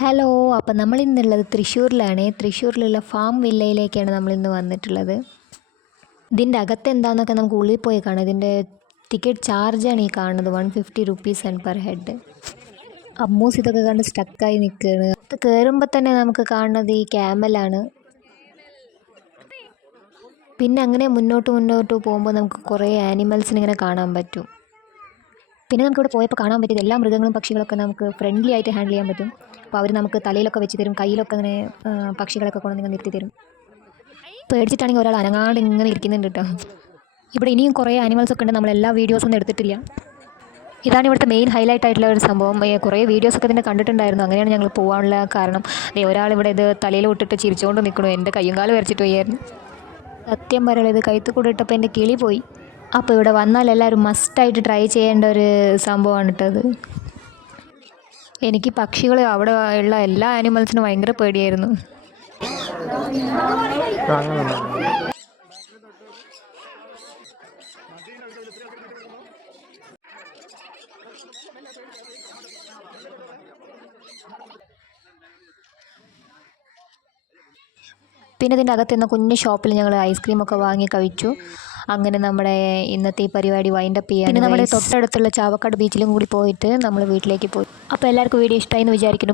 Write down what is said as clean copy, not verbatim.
Hello, അപ്പം നമ്മളിന്നുള്ളത് തൃശ്ശൂരിലാണ്. തൃശ്ശൂരിലുള്ള farm വില്ലയിലേക്കാണ് നമ്മളിന്ന് വന്നിട്ടുള്ളത്. ഇതിൻ്റെ അകത്ത് എന്താണെന്നൊക്കെ നമുക്ക് ഉള്ളിൽ പോയി കാണാം. ഇതിൻ്റെ ടിക്കറ്റ് ചാർജാണ് ഈ കാണുന്നത്, 150 റുപ്പീസാണ് പെർ ഹെഡ്. അമ്മൂസ് ഇതൊക്കെ കണ്ട് സ്റ്റക്കായി നിൽക്കുകയാണ്. അത് കയറുമ്പോൾ തന്നെ നമുക്ക് കാണുന്നത് ഈ ക്യാമലാണ്. പിന്നെ അങ്ങനെ മുന്നോട്ട് പോകുമ്പോൾ നമുക്ക് കുറേ ആനിമൽസിനെ ഇങ്ങനെ കാണാൻ പറ്റും. പിന്നെ നമുക്കിവിടെ പോയപ്പോൾ കാണാൻ പറ്റിയത് എല്ലാ മൃഗങ്ങളും പക്ഷികളൊക്കെ നമുക്ക് ഫ്രണ്ട്ലി ആയിട്ട് ഹാൻഡിൽ ചെയ്യാൻ പറ്റും. അപ്പോൾ അവർ നമുക്ക് തലയിലൊക്കെ വെച്ച് തരും, കയ്യിലൊക്കെ അങ്ങനെ പക്ഷികളൊക്കെ കൊണ്ടുവന്ന് നിർത്തി തരും. പേടിച്ചിട്ടാണെങ്കിൽ ഒരാൾ അനങ്ങാണ്ട് ഇങ്ങനെ ഇരിക്കുന്നുണ്ട് കേട്ടോ. ഇവിടെ ഇനിയും കുറേ ആനിമൽസൊക്കെ ഉണ്ട്, നമ്മളെല്ലാ വീഡിയോസൊന്നും എടുത്തിട്ടില്ല. ഇതാണ് ഇവിടുത്തെ മെയിൻ ഹൈലൈറ്റ് ആയിട്ടുള്ള ഒരു സംഭവം. കുറേ വീഡിയോസൊക്കെ ഇതിൻ്റെ കണ്ടിട്ടുണ്ടായിരുന്നു. അങ്ങനെയാണ് ഞങ്ങൾ പോകാനുള്ള കാരണം. ഒരാൾ ഇവിടെ ഇത് തലയിൽ വിട്ടിട്ട് ചിരിച്ചുകൊണ്ട് നിൽക്കണു. എൻ്റെ കയ്യും കാലും വരച്ചിട്ട് പോയായിരുന്നു. സത്യം പറയുന്നത്, ഇത് കഴുത്ത് കൂടെ ഇട്ടപ്പോൾ എൻ്റെ കിളി പോയി. അപ്പോൾ ഇവിടെ വന്നാൽ എല്ലാവരും മസ്റ്റായിട്ട് ട്രൈ ചെയ്യേണ്ട ഒരു സംഭവമാണ് കേട്ടത്. എനിക്ക് പക്ഷികൾ അവിടെ ഉള്ള എല്ലാ ആനിമൽസിനും ഭയങ്കര പേടിയായിരുന്നു. പിന്നെ ഇതിൻ്റെ അകത്ത് എന്ന കുഞ്ഞു ഷോപ്പിൽ ഞങ്ങൾ ഐസ്ക്രീമൊക്കെ വാങ്ങി കഴിച്ചു. അങ്ങനെ നമ്മുടെ ഇന്നത്തെ ഈ പരിപാടി വൈൻഡപ്പ് ചെയ്യാൻ. പിന്നെ നമ്മുടെ തൊട്ടടുത്തുള്ള ചാവക്കാട് ബീച്ചിലും കൂടി പോയിട്ട് നമ്മൾ വീട്ടിലേക്ക് പോയി. അപ്പോൾ എല്ലാവർക്കും വീഡിയോ ഇഷ്ടമായി എന്ന് വിചാരിക്കുന്നു.